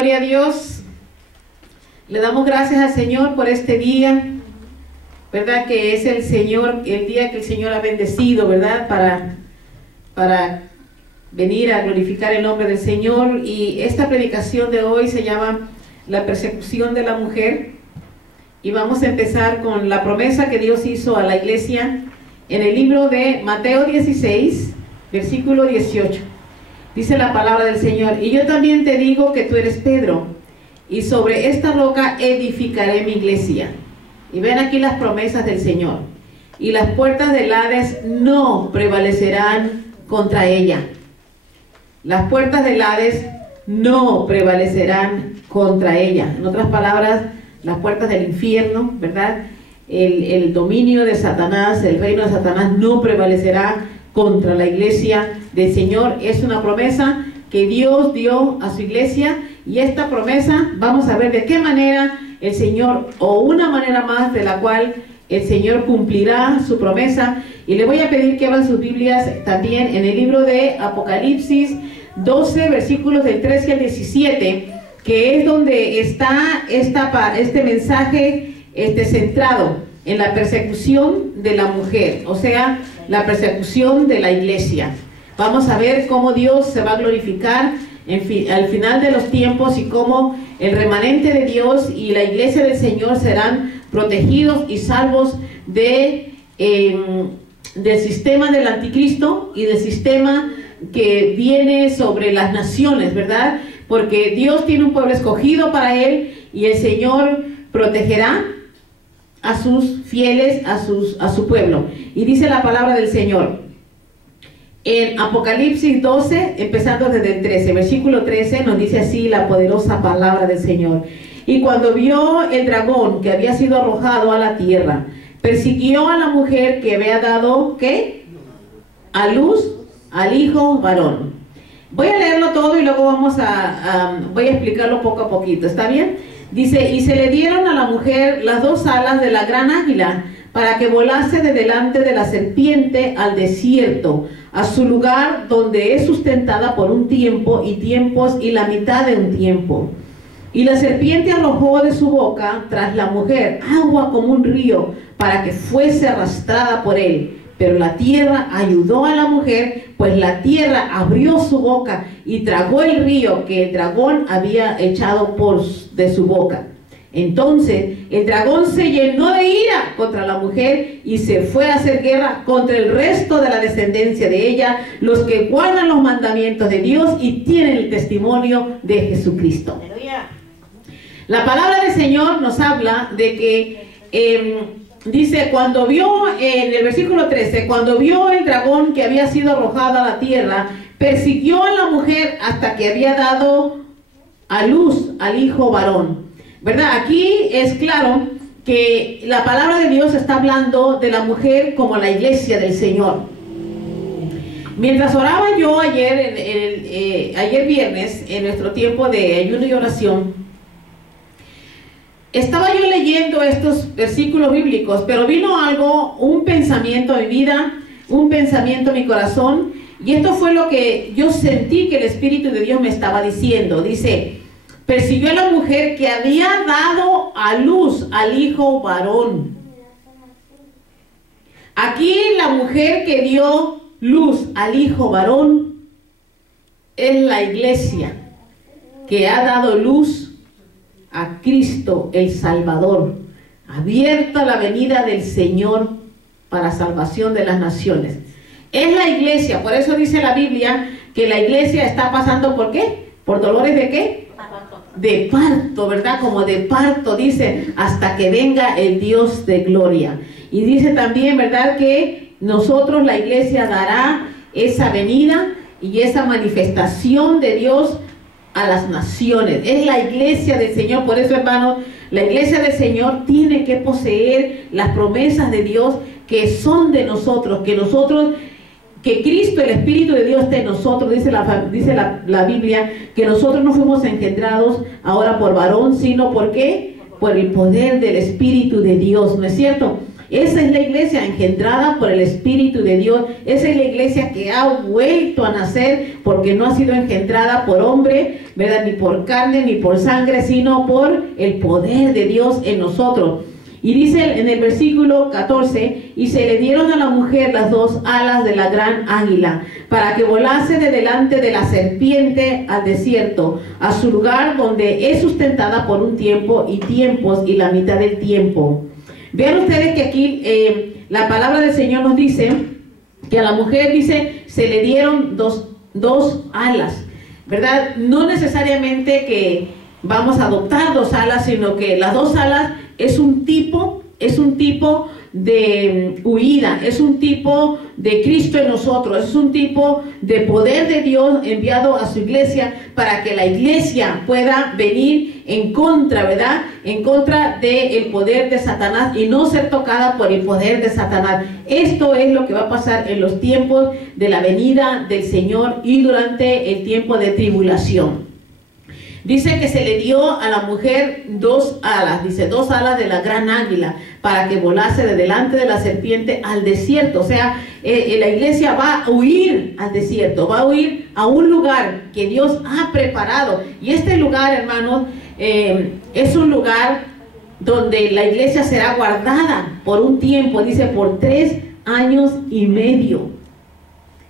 Gloria a Dios, le damos gracias al Señor por este día, ¿verdad? Que es el día que el Señor ha bendecido, ¿verdad? Para venir a glorificar el nombre del Señor. Y esta predicación de hoy se llama La persecución de la mujer. Y vamos a empezar con la promesa que Dios hizo a la iglesia en el libro de Mateo 16, versículo 18. Dice la palabra del Señor: y yo también te digo que tú eres Pedro, y sobre esta roca edificaré mi iglesia. Y ven aquí las promesas del Señor. Y las puertas del Hades no prevalecerán contra ella. Las puertas del Hades no prevalecerán contra ella. En otras palabras, las puertas del infierno, ¿verdad? El dominio de Satanás, el reino de Satanás no prevalecerá contra la iglesia del Señor. Es una promesa que Dios dio a su iglesia, y esta promesa vamos a ver de qué manera el Señor, o una manera más de la cual el Señor cumplirá su promesa. Y le voy a pedir que abran sus Biblias también en el libro de Apocalipsis 12, versículos del 13 al 17, que es donde está este mensaje centrado en la persecución de la mujer, o sea, la persecución de la iglesia. Vamos a ver cómo Dios se va a glorificar al final de los tiempos, y cómo el remanente de Dios y la iglesia del Señor serán protegidos y salvos del sistema del anticristo y del sistema que viene sobre las naciones, ¿verdad? Porque Dios tiene un pueblo escogido para Él, y el Señor protegerá a sus fieles, a su pueblo. Y dice la palabra del Señor en Apocalipsis 12, empezando desde el 13, versículo 13, nos dice así la poderosa palabra del Señor: y cuando vio el dragón que había sido arrojado a la tierra, persiguió a la mujer que había dado, ¿qué? A luz al hijo varón. Voy a leerlo todo y luego voy a explicarlo poco a poquito, ¿está bien? Dice: y se le dieron a la mujer las dos alas de la gran águila, para que volase de delante de la serpiente al desierto, a su lugar donde es sustentada por un tiempo y tiempos y la mitad de un tiempo. Y la serpiente arrojó de su boca tras la mujer agua como un río, para que fuese arrastrada por él. Pero la tierra ayudó a la mujer, pues la tierra abrió su boca y tragó el río que el dragón había echado de su boca. Entonces el dragón se llenó de ira contra la mujer y se fue a hacer guerra contra el resto de la descendencia de ella, los que guardan los mandamientos de Dios y tienen el testimonio de Jesucristo. ¡Aleluya! La palabra del Señor nos habla de que dice, cuando vio, en el versículo 13, cuando vio el dragón que había sido arrojado a la tierra, persiguió a la mujer hasta que había dado a luz al hijo varón. ¿Verdad? Aquí es claro que la palabra de Dios está hablando de la mujer como la iglesia del Señor. Mientras oraba yo ayer viernes, en nuestro tiempo de ayuno y oración, estaba yo leyendo estos versículos bíblicos, pero vino un pensamiento a mi vida, un pensamiento a mi corazón, y esto fue lo que yo sentí que el Espíritu de Dios me estaba diciendo. Dice: persiguió a la mujer que había dado a luz al hijo varón. Aquí la mujer que dio luz al hijo varón es la iglesia que ha dado luz a Cristo el Salvador, abierta la venida del Señor para salvación de las naciones. Es la iglesia. Por eso dice la Biblia que la iglesia está pasando ¿por qué? ¿Por dolores de qué? De parto, ¿verdad? Como de parto, dice, hasta que venga el Dios de gloria. Y dice también, ¿verdad?, que nosotros, la iglesia, dará esa venida y esa manifestación de Dios a las naciones. Es la iglesia del Señor. Por eso, hermanos, la iglesia del Señor tiene que poseer las promesas de Dios que son de nosotros, que Cristo, el Espíritu de Dios, esté en nosotros. Dice la Biblia que nosotros no fuimos engendrados ahora por varón, sino ¿por qué? Por el poder del Espíritu de Dios, ¿no es cierto? Esa es la iglesia engendrada por el Espíritu de Dios. Esa es la iglesia que ha vuelto a nacer, porque no ha sido engendrada por hombre, ¿verdad? Ni por carne, ni por sangre, sino por el poder de Dios en nosotros. Y dice en el versículo 14, y se le dieron a la mujer las dos alas de la gran águila, para que volase de delante de la serpiente al desierto, a su lugar donde es sustentada por un tiempo y tiempos y la mitad del tiempo. Vean ustedes que aquí la palabra del Señor nos dice que a la mujer, dice, se le dieron dos alas, ¿verdad? No necesariamente que vamos a adoptar dos alas, sino que las dos alas es un tipo de huida, es un tipo de Cristo en nosotros, es un tipo de poder de Dios enviado a su iglesia para que la iglesia pueda venir en contra, ¿verdad? En contra del poder de Satanás y no ser tocada por el poder de Satanás. Esto es lo que va a pasar en los tiempos de la venida del Señor y durante el tiempo de tribulación. Dice que se le dio a la mujer dos alas, dice, dos alas de la gran águila, para que volase de delante de la serpiente al desierto. O sea, la iglesia va a huir al desierto, va a huir a un lugar que Dios ha preparado. Y este lugar, hermanos, es un lugar donde la iglesia será guardada por un tiempo, dice, por 3 años y medio.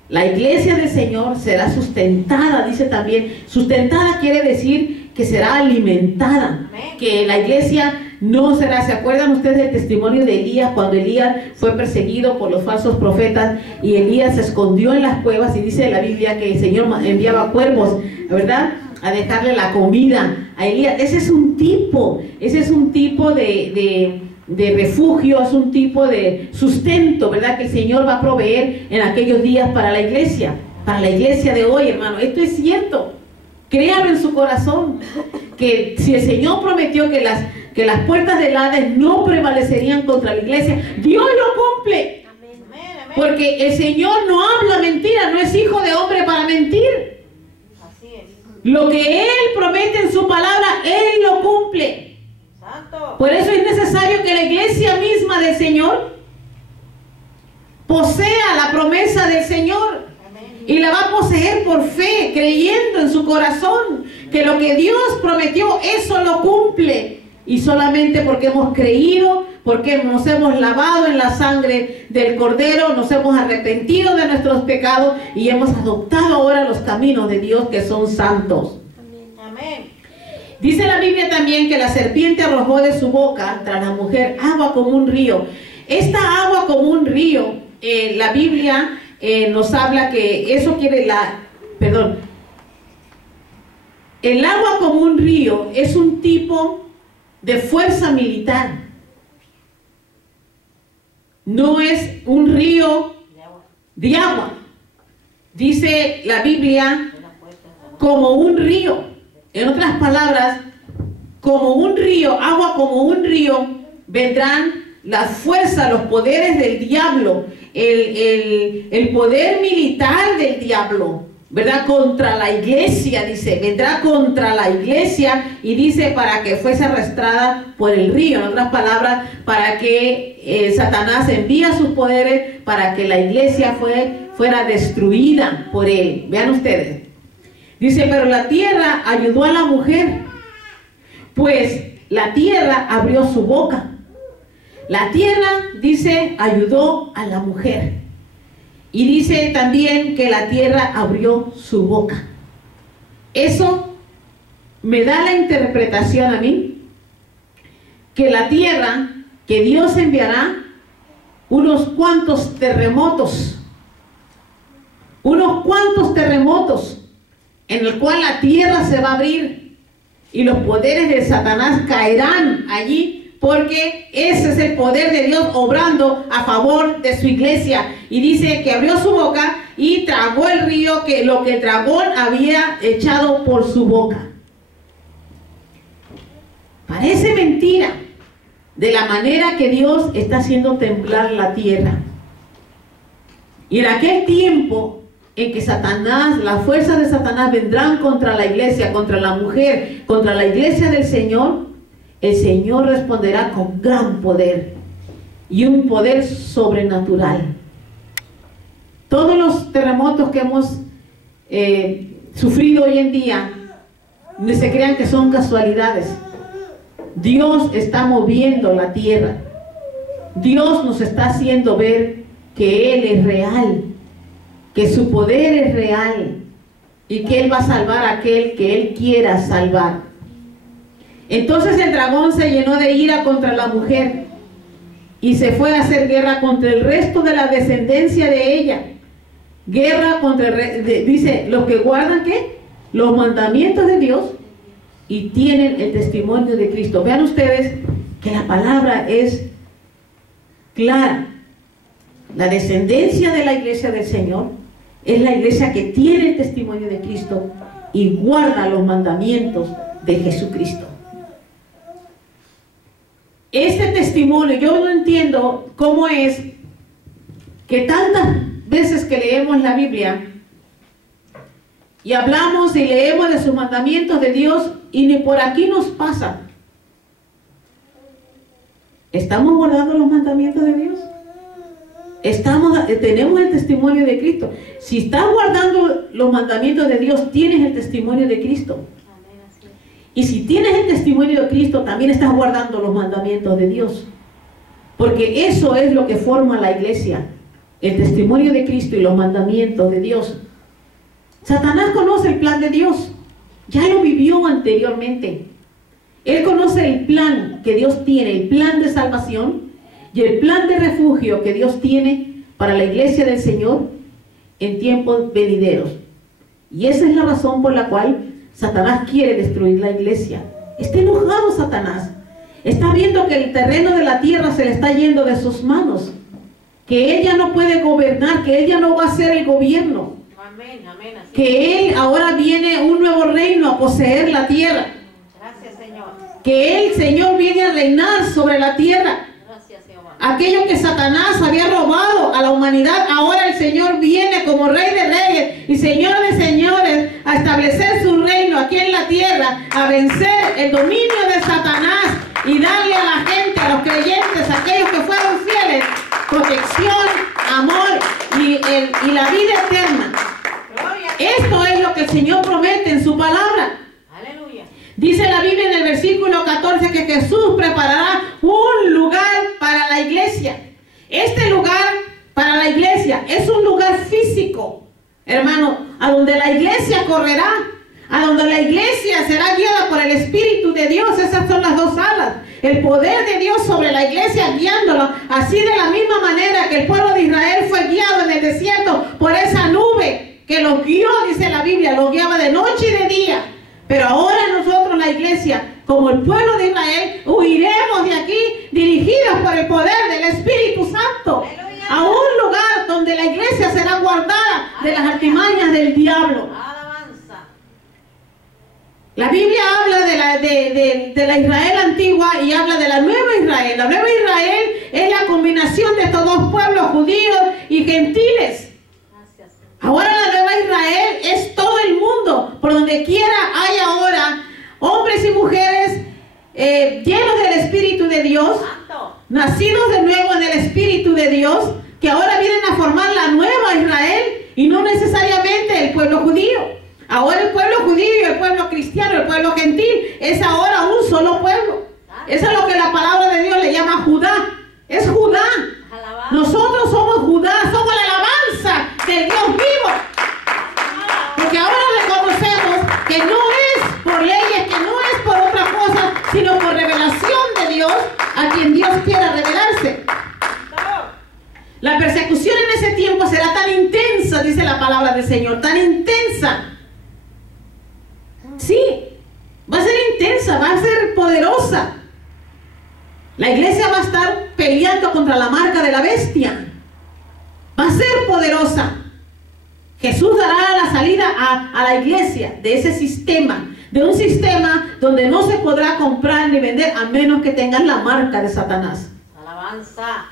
La iglesia del Señor será sustentada, dice también. Sustentada quiere decir que será alimentada. Amén. Que la iglesia no será. ¿Se acuerdan ustedes del testimonio de Elías? Cuando Elías fue perseguido por los falsos profetas y Elías se escondió en las cuevas, y dice la Biblia que el Señor enviaba cuervos, ¿verdad?, a dejarle la comida a Elías. Ese es un tipo de refugio, es un tipo de sustento, ¿verdad?, que el Señor va a proveer en aquellos días para la iglesia de hoy, hermano. Esto es cierto. Créalo en su corazón, que si el Señor prometió que las puertas del Hades no prevalecerían contra la iglesia, Dios lo cumple. Porque el Señor no habla mentira, no es hijo de hombre para mentir. Así es. Lo que Él promete en su palabra, Él lo cumple. Por eso es necesario que la iglesia misma del Señor posea la promesa del Señor. Amén. Y la va a poseer por fe, creyendo en su corazón que lo que Dios prometió, eso lo cumple. Y solamente porque hemos creído, porque nos hemos lavado en la sangre del Cordero, nos hemos arrepentido de nuestros pecados y hemos adoptado ahora los caminos de Dios, que son santos. Amén. Dice la Biblia también que la serpiente arrojó de su boca tras la mujer agua como un río. Esta agua como un río, la Biblia nos habla que eso quiere el agua como un río es un tipo de fuerza militar. No es un río de agua. Dice la Biblia como un río. En otras palabras, como un río, agua como un río, vendrán las fuerzas, los poderes del diablo, el poder militar del diablo, ¿verdad? Contra la iglesia, dice, vendrá contra la iglesia, y dice para que fuese arrastrada por el río. En otras palabras, para que Satanás envía sus poderes para que la iglesia fuera destruida por él. Vean ustedes. Dice, pero la tierra ayudó a la mujer, pues la tierra abrió su boca. La tierra, dice, ayudó a la mujer. Y dice también que la tierra abrió su boca. Eso me da la interpretación a mí, que la tierra, que Dios enviará unos cuantos terremotos, en el cual la tierra se va a abrir y los poderes de Satanás caerán allí, porque ese es el poder de Dios obrando a favor de su iglesia. Y dice que abrió su boca y tragó el río, que lo que el dragón había echado por su boca. Parece mentira de la manera que Dios está haciendo temblar la tierra. Y en aquel tiempo en que Satanás, las fuerzas de Satanás vendrán contra la iglesia, contra la mujer, contra la iglesia del Señor, el Señor responderá con gran poder. y un poder sobrenatural. Todos los terremotos que hemos sufrido hoy en día, no se crean que son casualidades. Dios está moviendo la tierra. Dios nos está haciendo ver que Él es real, que su poder es real y que Él va a salvar a aquel que Él quiera salvar. Entonces el dragón se llenó de ira contra la mujer y se fue a hacer guerra contra el resto de la descendencia de ella. Guerra contra, dice, los que guardan, ¿qué? Los mandamientos de Dios y tienen el testimonio de Cristo. Vean ustedes que la palabra es clara. La descendencia de la iglesia del Señor es la iglesia que tiene el testimonio de Cristo y guarda los mandamientos de Jesucristo. Este testimonio, yo no entiendo cómo es que tantas veces que leemos la Biblia y hablamos y leemos de sus mandamientos de Dios y ni por aquí nos pasa. ¿Estamos guardando los mandamientos de Dios? Tenemos el testimonio de Cristo. Si estás guardando los mandamientos de Dios, tienes el testimonio de Cristo. Y si tienes el testimonio de Cristo, también estás guardando los mandamientos de Dios. Porque eso es lo que forma la iglesia. El testimonio de Cristo y los mandamientos de Dios. Satanás conoce el plan de Dios. Ya lo vivió anteriormente. Él conoce el plan que Dios tiene, el plan de salvación y el plan de refugio que Dios tiene para la iglesia del Señor en tiempos venideros. Y esa es la razón por la cual Satanás quiere destruir la iglesia. Está enojado Satanás. Está viendo que el terreno de la tierra se le está yendo de sus manos. Que ella no puede gobernar, que ella no va a ser el gobierno. Amén, amén, así que Él ahora viene un nuevo reino a poseer la tierra. Gracias, Señor. Que el Señor viene a reinar sobre la tierra. Gracias, Jehová. Aquello que Satanás había robado a la humanidad, ahora el Señor viene como Rey de Reyes y Señor de Señores a establecer su reino aquí en la tierra, a vencer el dominio de Satanás y darle a la gente, a los creyentes, a aquellos que fueron fieles, protección, amor y la vida eterna. Esto es lo que el Señor promete en su palabra. Aleluya. Dice la Biblia en el versículo 14 que Jesús preparará un lugar para la iglesia. Este lugar para la iglesia es un lugar físico, hermano, a donde la iglesia correrá, a donde la iglesia será guiada por el Espíritu de Dios. Esas son las dos alas. El poder de Dios sobre la iglesia guiándola, así de la misma manera que el pueblo de Israel fue guiado en el desierto por esa nube que los guió, dice la Biblia, los guiaba de noche y de día. Pero ahora nosotros, la iglesia, como el pueblo de Israel, huiremos de aquí dirigidos por el poder del Espíritu Santo. ¡Aleluya! A un lugar donde la iglesia será guardada de las artimañas del diablo. Alabanza. La Biblia habla de la Israel antigua y habla de la nueva Israel. La nueva Israel es la combinación de estos dos pueblos, judíos y gentiles. Ahora la nueva Israel es todo el mundo, por donde quiera hay ahora hombres y mujeres llenos del Espíritu de Dios, nacidos de nuevo en el Espíritu de Dios, que ahora vienen a formar la nueva Israel y no necesariamente el pueblo judío. Ahora el pueblo judío y el pueblo cristiano, el pueblo gentil, es ahora un solo pueblo. Eso es lo que la palabra de Dios le llama Judá. Es Judá. Nosotros somos Judá, somos la alabanza del Dios vivo. Porque ahora reconocemos que no es por leyes, que no es por otra cosa, sino por revelación de Dios a quien Dios quiera revelarse. La persecución en ese tiempo será tan intensa, dice la palabra del Señor, tan intensa. Sí, va a ser intensa, va a ser poderosa. La iglesia va a estar peleando contra la marca de la bestia. Va a ser poderosa. Jesús dará la salida a la iglesia de ese sistema, de un sistema donde no se podrá comprar ni vender a menos que tengan la marca de Satanás. Alabanza.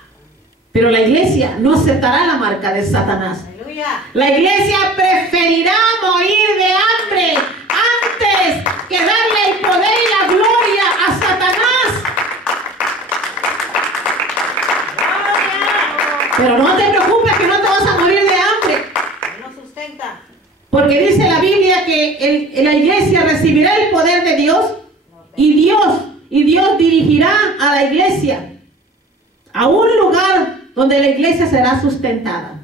Pero la iglesia no aceptará la marca de Satanás. Aleluya. La iglesia preferirá morir de hambre antes que darle el poder y la gloria a Satanás. Porque dice la Biblia que la iglesia recibirá el poder de Dios y Dios dirigirá a la iglesia a un lugar donde la iglesia será sustentada.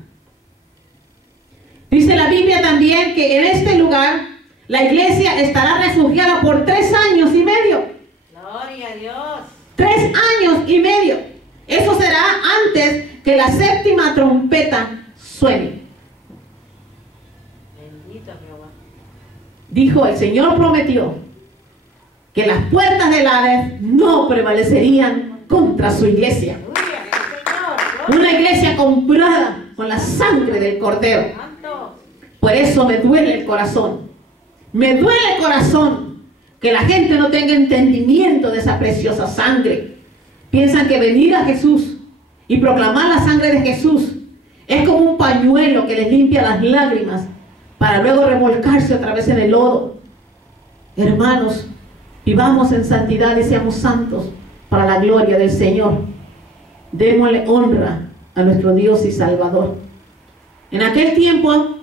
Dice la Biblia también que en este lugar la iglesia estará refugiada por 3 años y medio. Gloria a Dios. 3 años y medio. Eso será antes que la 7ª trompeta suene. Bendito Jehová. Dijo, el Señor prometió que las puertas del Hades no prevalecerían contra su iglesia. Aleluya, Señor. Una iglesia comprada con la sangre del Cordero. Santo. Por eso me duele el corazón. Me duele el corazón que la gente no tenga entendimiento de esa preciosa sangre. Piensan que venir a Jesús y proclamar la sangre de Jesús es como un pañuelo que les limpia las lágrimas para luego revolcarse otra vez en el lodo. Hermanos, vivamos en santidad y seamos santos para la gloria del Señor. Démosle honra a nuestro Dios y Salvador. En aquel tiempo,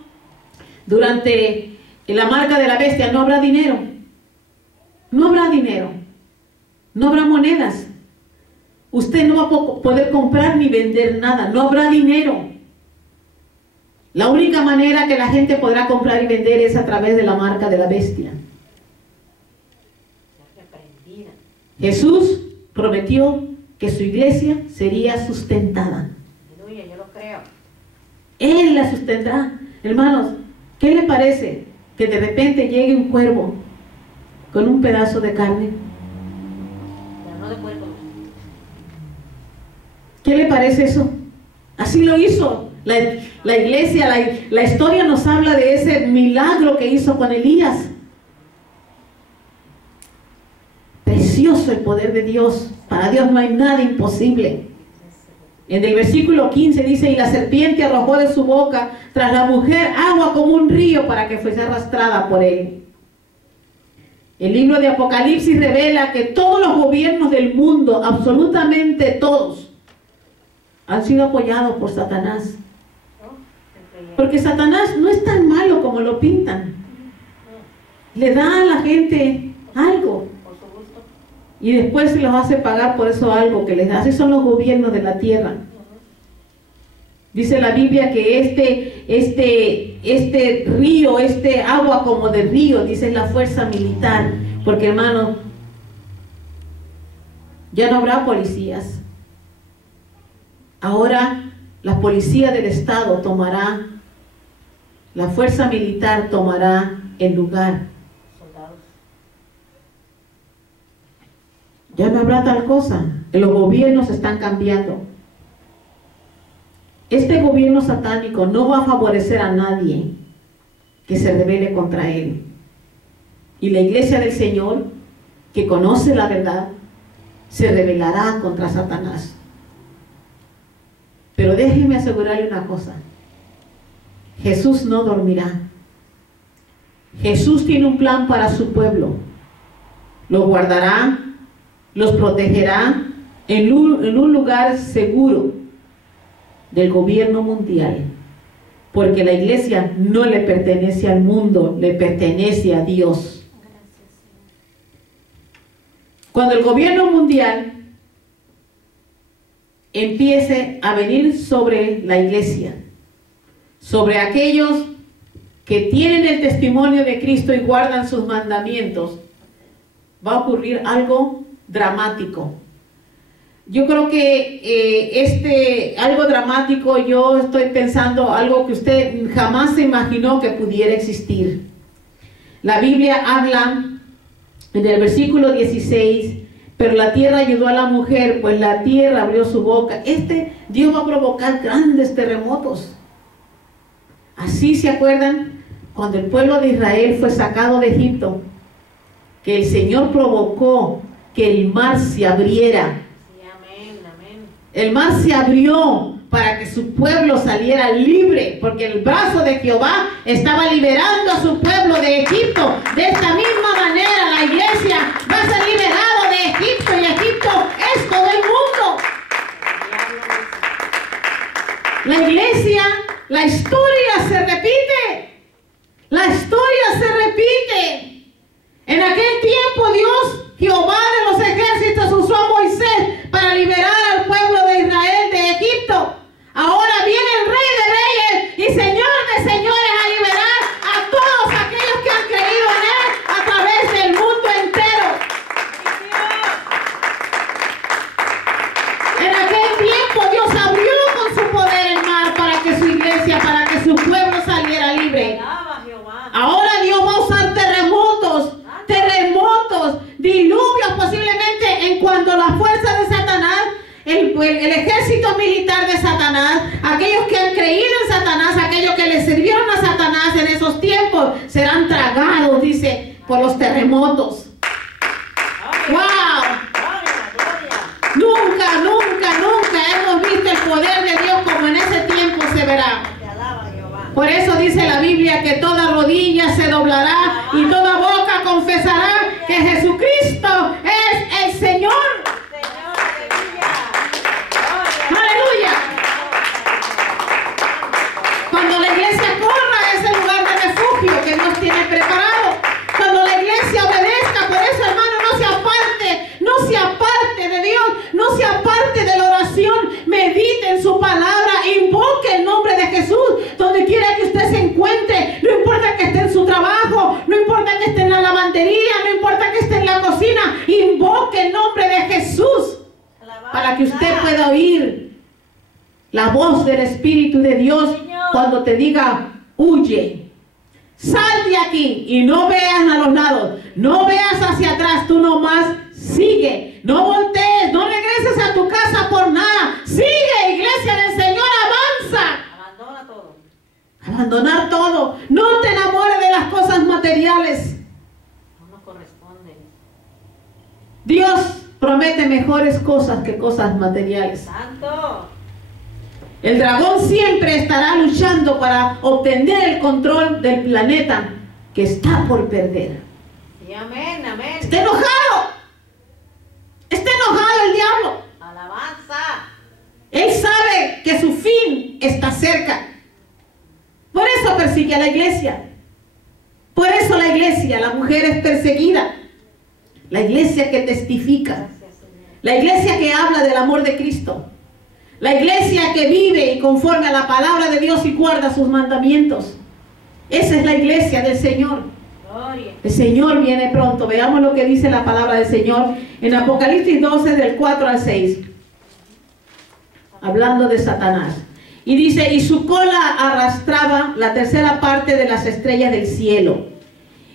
durante la marca de la bestia, no habrá dinero. No habrá dinero. No habrá monedas. Usted no va a poder comprar ni vender nada. No habrá dinero. La única manera que la gente podrá comprar y vender es a través de la marca de la bestia. Jesús prometió que su iglesia sería sustentada. Aleluya, yo lo creo. Él la sustendrá. Hermanos, ¿qué le parece que de repente llegue un cuervo con un pedazo de carne? Pero no de puerco. ¿Qué le parece eso? Así lo hizo la iglesia. La historia nos habla de ese milagro que hizo con Elías. Precioso el poder de Dios. Para Dios no hay nada imposible. En el versículo 15 dice, y la serpiente arrojó de su boca tras la mujer agua como un río para que fuese arrastrada por él. El libro de Apocalipsis revela que todos los gobiernos del mundo, absolutamente todos, han sido apoyados por Satanás. Porque Satanás no es tan malo como lo pintan. Le da a la gente algo y después se los hace pagar por eso algo que les da. Así son los gobiernos de la tierra. Dice la Biblia que este río, este agua como de río, dice, es la fuerza militar. Porque, hermano, ya no habrá policías. Ahora la policía del Estado tomará, la fuerza militar tomará el lugar. Soldados. Ya no habrá tal cosa. Los gobiernos están cambiando. Este gobierno satánico no va a favorecer a nadie que se rebele contra él. Y la iglesia del Señor, que conoce la verdad, se rebelará contra Satanás. Pero déjeme asegurarle una cosa. Jesús no dormirá. Jesús tiene un plan para su pueblo. Los guardará, los protegerá en un lugar seguro del gobierno mundial. Porque la iglesia no le pertenece al mundo, le pertenece a Dios. Cuando el gobierno mundial empiece a venir sobre la iglesia, sobre aquellos que tienen el testimonio de Cristo y guardan sus mandamientos, va a ocurrir algo dramático. Yo creo que algo dramático, yo estoy pensando algo que usted jamás se imaginó que pudiera existir. La Biblia habla en el versículo 16, pero la tierra ayudó a la mujer, pues la tierra abrió su boca. Dios va a provocar grandes terremotos. Así, ¿se acuerdan? Cuando el pueblo de Israel fue sacado de Egipto, que el Señor provocó que el mar se abriera. Sí, amén, amén. El mar se abrió para que su pueblo saliera libre, porque el brazo de Jehová estaba liberando a su pueblo de Egipto. De esta misma manera la iglesia va a ser liberada de Egipto, y Egipto es todo el mundo. La iglesia, la historia se repite. La el ejército militar de Satanás, aquellos que han creído en Satanás, aquellos que le sirvieron a Satanás en esos tiempos, serán tragados, dice, por los terremotos. ¡Wow! Nunca, nunca, nunca hemos visto el poder de Dios como en ese tiempo se verá. Por eso dice la Biblia que toda rodilla se doblará y toda boca confesará que Jesucristo es el Señor. ¡Aleluya! Cuando la iglesia corra a ese lugar de refugio que Dios tiene preparado, cuando la iglesia obedezca, por eso, hermano, no se aparte de Dios, no se aparte de la oración, medite en su palabra, invoque el nombre de Jesús, donde quiera que usted se encuentre, no importa que esté en su trabajo, no importa que esté en la lavandería, no importa que esté en la cocina, invoque el nombre de Jesús, para que usted pueda oír la voz del Espíritu de Dios cuando te diga, huye. Sal de aquí y no veas a los lados, no veas hacia atrás, tú nomás sigue, no voltees, no regreses a tu casa por nada, sigue, iglesia del Señor, avanza. Abandona todo. Abandonar todo, no te enamores de las cosas materiales. No nos corresponde. Dios promete mejores cosas que cosas materiales. Santo. El dragón siempre estará luchando para obtener el control del planeta que está por perder. Sí, amén, amén. Está enojado. Está enojado el diablo. Alabanza. Él sabe que su fin está cerca. Por eso persigue a la iglesia. Por eso la iglesia, la mujer es perseguida. La iglesia que testifica. Gracias, Señor. La iglesia que habla del amor de Cristo. La iglesia que vive y conforme a la palabra de Dios y guarda sus mandamientos. Esa es la iglesia del Señor. Gloria. El Señor viene pronto. Veamos lo que dice la palabra del Señor en Apocalipsis 12 del 4 al 6. Hablando de Satanás. Y dice, y su cola arrastraba la tercera parte de las estrellas del cielo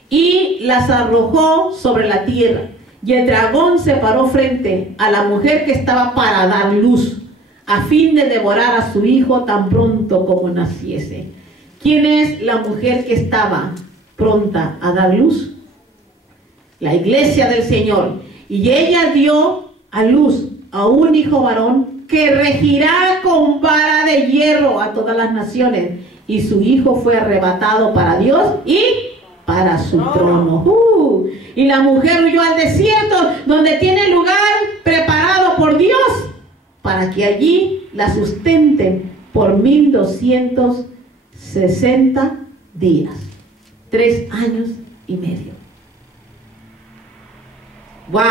y las arrojó sobre la tierra. Y el dragón se paró frente a la mujer que estaba para dar luz, a fin de devorar a su hijo tan pronto como naciese. ¿Quién es la mujer que estaba pronta a dar luz? La iglesia del Señor. Y ella dio a luz a un hijo varón que regirá con vara de hierro a todas las naciones. Y su hijo fue arrebatado para Dios y para su trono. Y la mujer huyó al desierto, donde tiene lugar preparado por Dios, para que allí la sustenten por 1260 días. 3 años y medio. ¡Wow!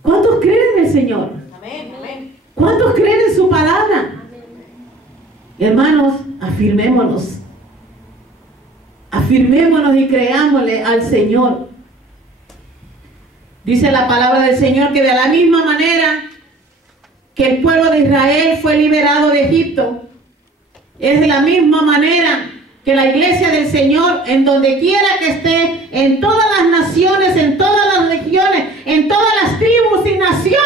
¿Cuántos creen en el Señor? Amén, amén. ¿Cuántos creen en su palabra? Hermanos, afirmémonos. Afirmémonos y creámosle al Señor. Dice la palabra del Señor que de la misma manera que el pueblo de Israel fue liberado de Egipto, es de la misma manera que la iglesia del Señor, en donde quiera que esté, en todas las naciones, en todas las regiones, en todas las tribus y naciones,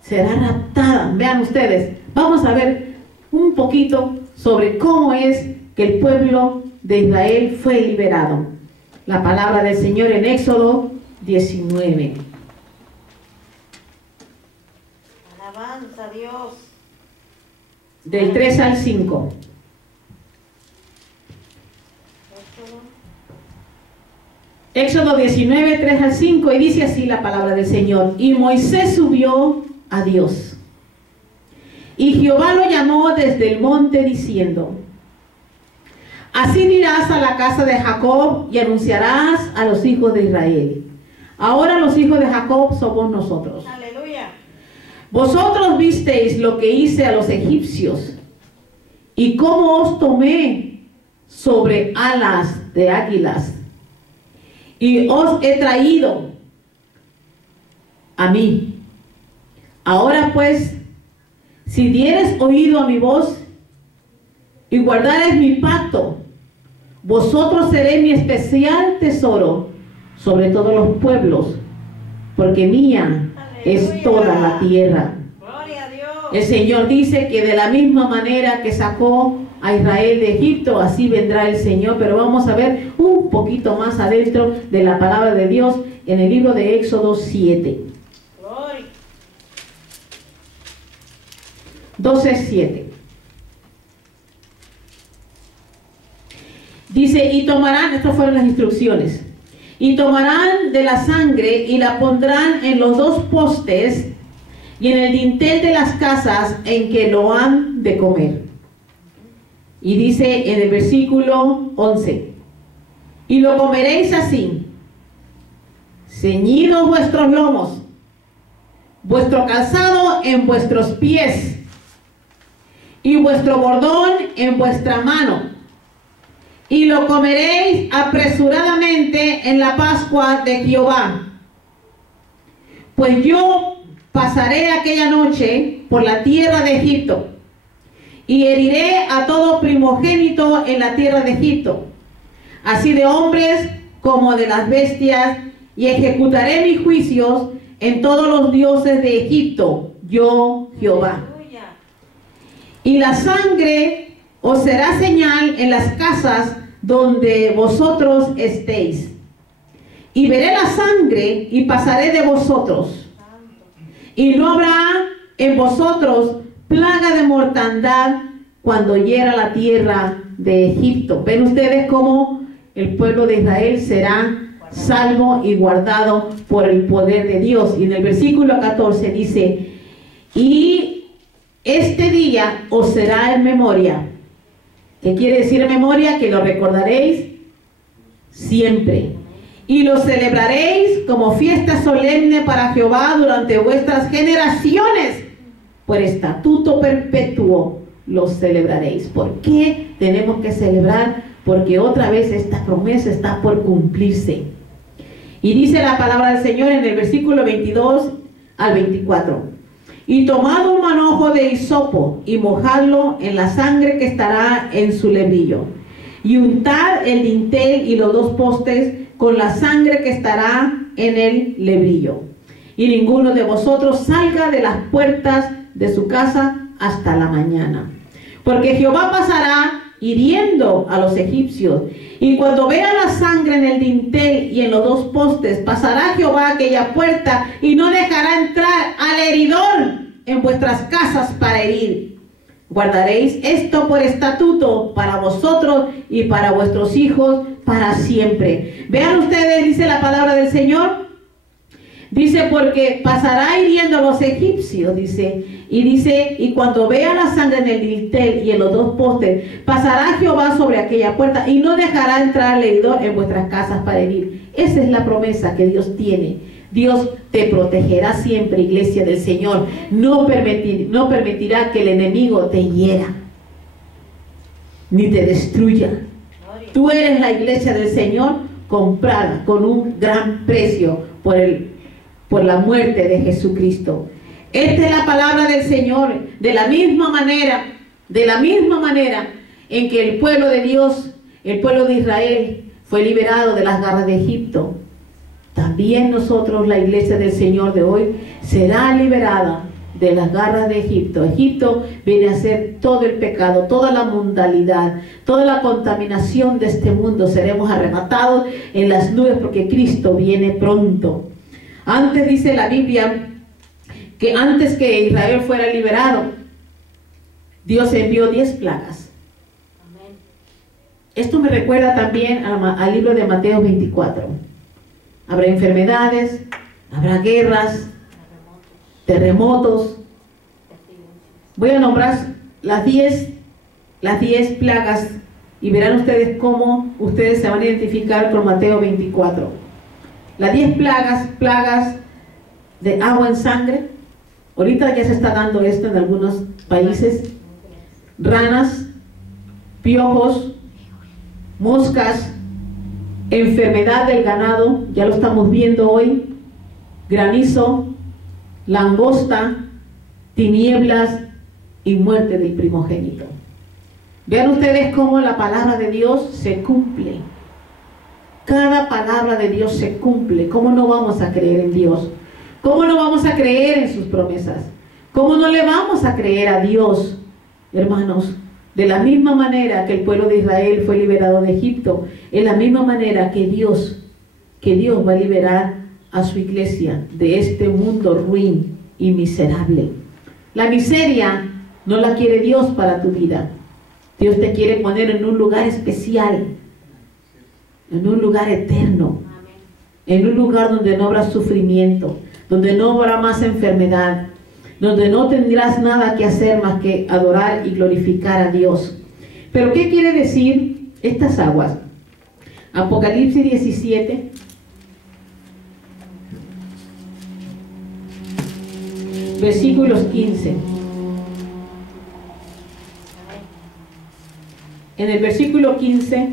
será raptada. Vean ustedes, vamos a ver un poquito sobre cómo es que el pueblo de Israel fue liberado. La palabra del Señor en Éxodo 19. Alabanza a Dios. Del 3 al 5. Éxodo 19, 3 al 5, y dice así la palabra del Señor. Y Moisés subió a Dios, y Jehová lo llamó desde el monte diciendo: así dirás a la casa de Jacob y anunciarás a los hijos de Israel. Ahora los hijos de Jacob somos nosotros. Aleluya. Vosotros visteis lo que hice a los egipcios y cómo os tomé sobre alas de águilas y os he traído a mí. Ahora pues, si dieres oído a mi voz y guardares mi pacto, vosotros seréis mi especial tesoro sobre todos los pueblos, porque mía es Aleluya. toda la tierra. Gloria a Dios. El Señor dice que de la misma manera que sacó a Israel de Egipto, así vendrá el Señor. Pero vamos a ver un poquito más adentro de la palabra de Dios en el libro de Éxodo 7. Gloria. 12:7. Dice, y tomarán, estas fueron las instrucciones, y tomarán de la sangre y la pondrán en los dos postes y en el dintel de las casas en que lo han de comer. Y dice en el versículo 11, y lo comeréis así, ceñidos vuestros lomos, vuestro calzado en vuestros pies, y vuestro bordón en vuestra mano, y lo comeréis apresuradamente en la Pascua de Jehová. Pues yo pasaré aquella noche por la tierra de Egipto, y heriré a todo primogénito en la tierra de Egipto, así de hombres como de las bestias, y ejecutaré mis juicios en todos los dioses de Egipto, yo Jehová. Aleluya. Y la sangre os será señal en las casas donde vosotros estéis. Y veré la sangre y pasaré de vosotros. Y no habrá en vosotros plaga de mortandad cuando hiera la tierra de Egipto. Ven ustedes cómo el pueblo de Israel será salvo y guardado por el poder de Dios. Y en el versículo 14 dice, y este día os será en memoria. ¿Qué quiere decir en memoria? Que lo recordaréis siempre. Y lo celebraréis como fiesta solemne para Jehová durante vuestras generaciones. Por estatuto perpetuo los celebraréis. ¿Por qué tenemos que celebrar? Porque otra vez esta promesa está por cumplirse. Y dice la palabra del Señor en el versículo 22 al 24. Y tomad un manojo de hisopo y mojadlo en la sangre que estará en su lebrillo. Y untad el dintel y los dos postes con la sangre que estará en el lebrillo. Y ninguno de vosotros salga de las puertas de su casa hasta la mañana. Porque Jehová pasará hiriendo a los egipcios. Y cuando vea la sangre en el dintel y en los dos postes, pasará Jehová aquella puerta y no dejará entrar al heridor en vuestras casas para herir. Guardaréis esto por estatuto para vosotros y para vuestros hijos para siempre. Vean ustedes, dice la palabra del Señor. Dice, porque pasará hiriendo a los egipcios, dice, y cuando vea la sangre en el dintel y en los dos postes, pasará Jehová sobre aquella puerta y no dejará entrar al heridor en vuestras casas para herir. Esa es la promesa que Dios tiene. Dios te protegerá siempre, iglesia del Señor. No permitirá que el enemigo te hiera, ni te destruya. Tú eres la iglesia del Señor, comprada con un gran precio por la muerte de Jesucristo. Esta es la palabra del Señor. De la misma manera en que el pueblo de Dios, el pueblo de Israel, fue liberado de las garras de Egipto, también nosotros, la iglesia del Señor de hoy, será liberada de las garras de Egipto. Egipto viene a ser todo el pecado, toda la mundanalidad, toda la contaminación de este mundo. Seremos arrebatados en las nubes porque Cristo viene pronto. Antes dice la Biblia que antes que Israel fuera liberado, Dios envió 10 plagas. Esto me recuerda también al libro de Mateo 24. Habrá enfermedades, habrá guerras, terremotos. Voy a nombrar las 10 plagas y verán ustedes cómo ustedes se van a identificar con Mateo 24. Las 10 plagas de agua en sangre. Ahorita ya se está dando esto en algunos países. Ranas, piojos, moscas, enfermedad del ganado, ya lo estamos viendo hoy, granizo, langosta, tinieblas y muerte del primogénito. Vean ustedes cómo la palabra de Dios se cumple. Cada palabra de Dios se cumple. ¿Cómo no vamos a creer en Dios? ¿Cómo no vamos a creer en sus promesas? ¿Cómo no le vamos a creer a Dios, hermanos? De la misma manera que el pueblo de Israel fue liberado de Egipto, es la misma manera que Dios va a liberar a su iglesia de este mundo ruin y miserable. La miseria no la quiere Dios para tu vida. Dios te quiere poner en un lugar especial, en un lugar eterno, en un lugar donde no habrá sufrimiento, donde no habrá más enfermedad, donde no tendrás nada que hacer más que adorar y glorificar a Dios. Pero ¿qué quiere decir estas aguas? Apocalipsis 17. Versículos 15. En el versículo 15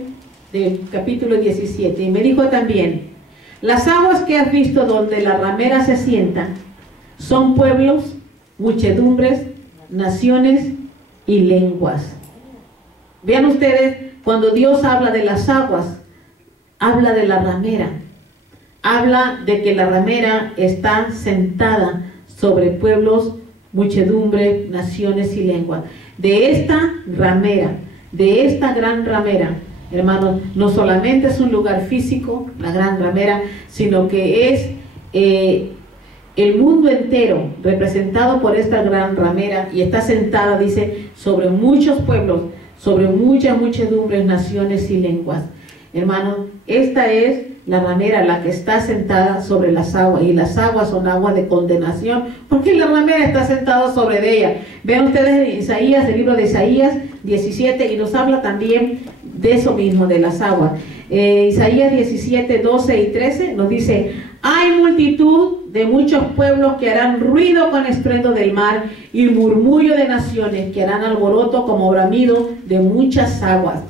del capítulo 17, y me dijo también: las aguas que has visto donde la ramera se sienta son pueblos, muchedumbres, naciones y lenguas. Vean ustedes, cuando Dios habla de las aguas, habla de la ramera, habla de que la ramera está sentada sobre pueblos, muchedumbre, naciones y lenguas. De esta ramera, de esta gran ramera, hermanos, no solamente es un lugar físico, la gran ramera, sino que es el mundo entero representado por esta gran ramera, y está sentada, dice, sobre muchos pueblos, sobre muchas muchedumbres, naciones y lenguas. Hermanos, esta es la ramera, la que está sentada sobre las aguas, y las aguas son aguas de condenación, porque la ramera está sentada sobre ella. Vean ustedes Isaías, el libro de Isaías 17, y nos habla también de eso mismo, de las aguas. Isaías 17, 12 y 13 nos dice: hay multitud de muchos pueblos que harán ruido con estruendo del mar, y murmullo de naciones que harán alboroto como bramido de muchas aguas.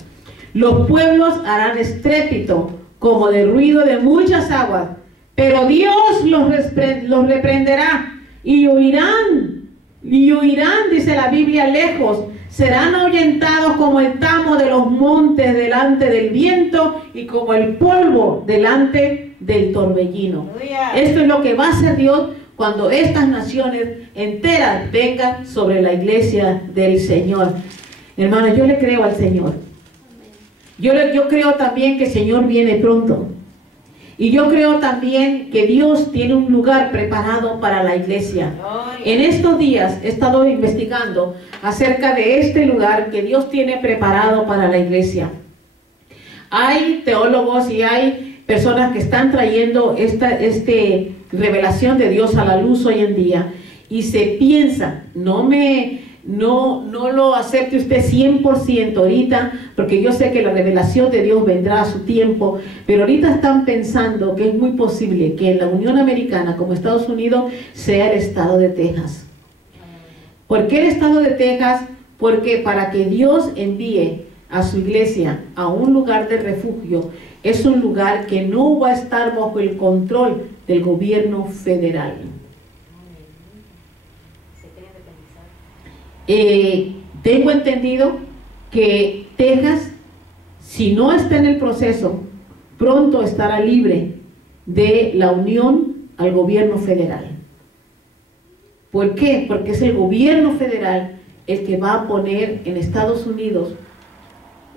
Los pueblos harán estrépito como de ruido de muchas aguas, pero Dios los reprenderá y huirán, dice la Biblia, lejos. Serán ahuyentados como el tamo de los montes delante del viento, y como el polvo delante del torbellino. Esto es lo que va a hacer Dios cuando estas naciones enteras vengan sobre la iglesia del Señor. Hermanos, yo le creo al Señor. Yo creo también que el Señor viene pronto. Y yo creo también que Dios tiene un lugar preparado para la iglesia. En estos días he estado investigando acerca de este lugar que Dios tiene preparado para la iglesia. Hay teólogos y hay personas que están trayendo esta revelación de Dios a la luz hoy en día, y se piensa, no lo acepte usted 100% ahorita, porque yo sé que la revelación de Dios vendrá a su tiempo, pero ahorita están pensando que es muy posible que en la Unión Americana, como Estados Unidos, sea el estado de Texas. ¿Por qué el estado de Texas? Porque para que Dios envíe a su iglesia a un lugar de refugio, es un lugar que no va a estar bajo el control del gobierno federal. Tengo entendido que Texas, si no está en el proceso, pronto estará libre de la unión al gobierno federal. ¿Por qué? Porque es el gobierno federal el que va a poner en Estados Unidos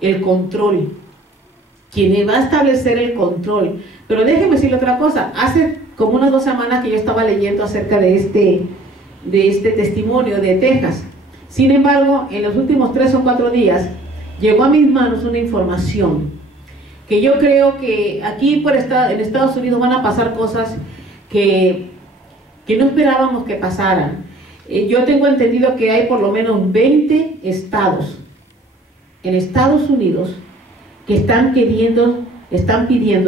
el control, quien va a establecer el control. Pero déjeme decirle otra cosa. Hace como unas 2 semanas que yo estaba leyendo acerca de este testimonio de Texas. Sin embargo, en los últimos 3 o 4 días llegó a mis manos una información que yo creo que aquí en Estados Unidos van a pasar cosas que no esperábamos que pasaran. Yo tengo entendido que hay por lo menos 20 estados en Estados Unidos que están pidiendo,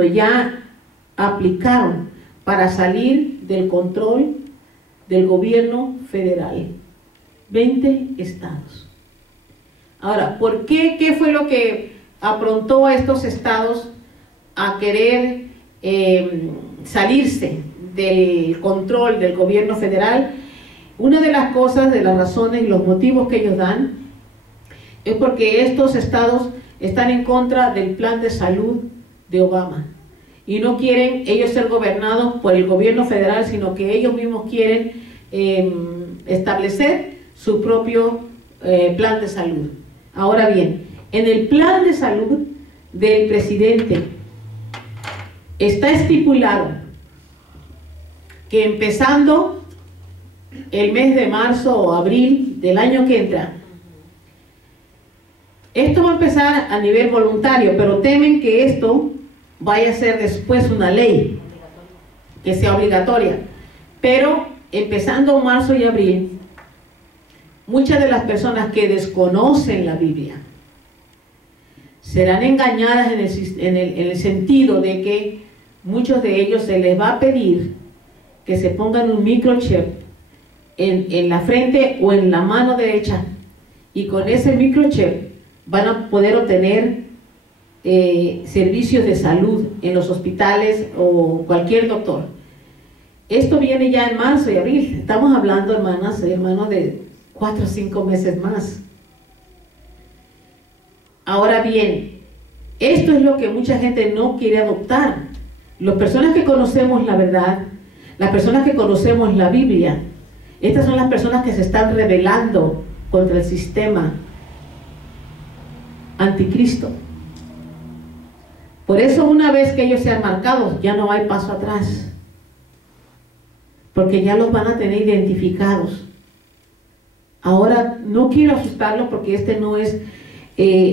ya aplicaron para salir del control del gobierno federal. 20 estados. Ahora, ¿por qué? ¿Qué fue lo que aprontó a estos estados a querer salirse del control del gobierno federal? Una de las cosas, de las razones y los motivos que ellos dan, es porque estos estados están en contra del plan de salud de Obama. y no quieren ellos ser gobernados por el gobierno federal, sino que ellos mismos quieren establecer su propio plan de salud. Ahora bien, en el plan de salud del presidente está estipulado que empezando el mes de marzo o abril del año que entra, esto va a empezar a nivel voluntario, pero temen que esto vaya a ser después una ley, que sea obligatoria. Pero empezando marzo y abril, muchas de las personas que desconocen la Biblia serán engañadas en el sentido de que muchos de ellos se les va a pedir que se pongan un microchip en la frente o en la mano derecha, y con ese microchip van a poder obtener servicios de salud en los hospitales o cualquier doctor. Esto viene ya en marzo y abril. Estamos hablando, hermanas y hermanos, de 4 o 5 meses más. Ahora bien, esto es lo que mucha gente no quiere adoptar. Las personas que conocemos la verdad, las personas que conocemos la Biblia, estas son las personas que se están rebelando contra el sistema anticristo. Por eso, una vez que ellos sean marcados, ya no hay paso atrás, porque ya los van a tener identificados. Ahora, no quiero asustarlos, porque este no es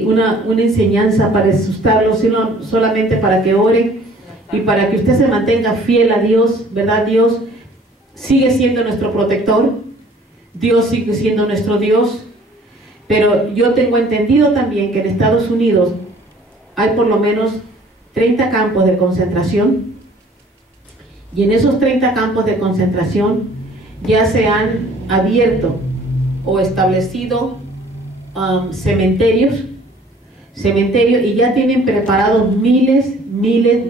una enseñanza para asustarlos, sino solamente para que oren y para que usted se mantenga fiel a Dios, ¿verdad? Dios sigue siendo nuestro protector, Dios sigue siendo nuestro Dios. Pero yo tengo entendido también que en Estados Unidos hay por lo menos 30 campos de concentración, y en esos 30 campos de concentración ya se han abierto o establecido cementerios, y ya tienen preparados miles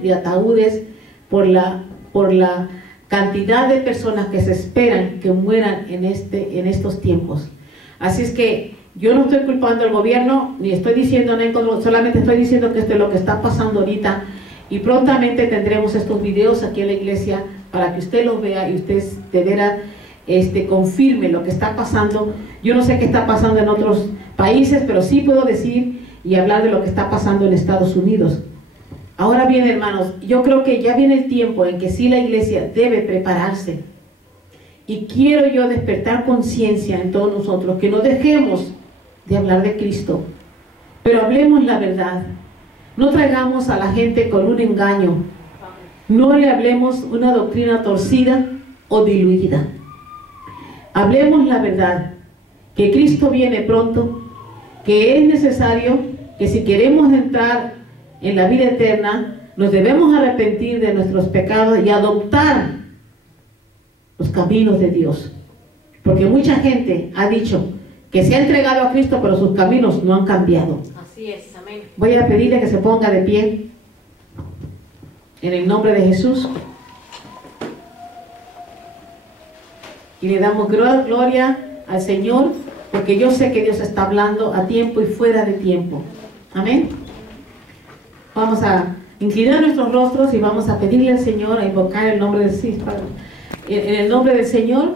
de ataúdes por la cantidad de personas que se esperan que mueran en estos tiempos. Así es que yo no estoy culpando al gobierno, ni estoy diciendo nada, solamente estoy diciendo que esto es lo que está pasando ahorita, y prontamente tendremos estos videos aquí en la iglesia para que usted los vea y usted de veras confirme lo que está pasando. Yo no sé qué está pasando en otros países, pero sí puedo decir y hablar de lo que está pasando en Estados Unidos. Ahora bien, hermanos, yo creo que ya viene el tiempo en que sí la iglesia debe prepararse, y quiero yo despertar conciencia en todos nosotros, que no dejemos de hablar de Cristo, pero hablemos la verdad. No traigamos a la gente con un engaño, no le hablemos una doctrina torcida o diluida. Hablemos la verdad, que Cristo viene pronto, que es necesario que si queremos entrar en la vida eterna, nos debemos arrepentir de nuestros pecados y adoptar los caminos de Dios, porque mucha gente ha dicho que se ha entregado a Cristo, pero sus caminos no han cambiado. Así es, amén. Voy a pedirle que se ponga de pie en el nombre de Jesús, y le damos gloria al Señor, porque yo sé que Dios está hablando a tiempo y fuera de tiempo. Amén. Vamos a inclinar nuestros rostros y vamos a pedirle al Señor, a invocar el nombre del Señor. En el nombre del Señor.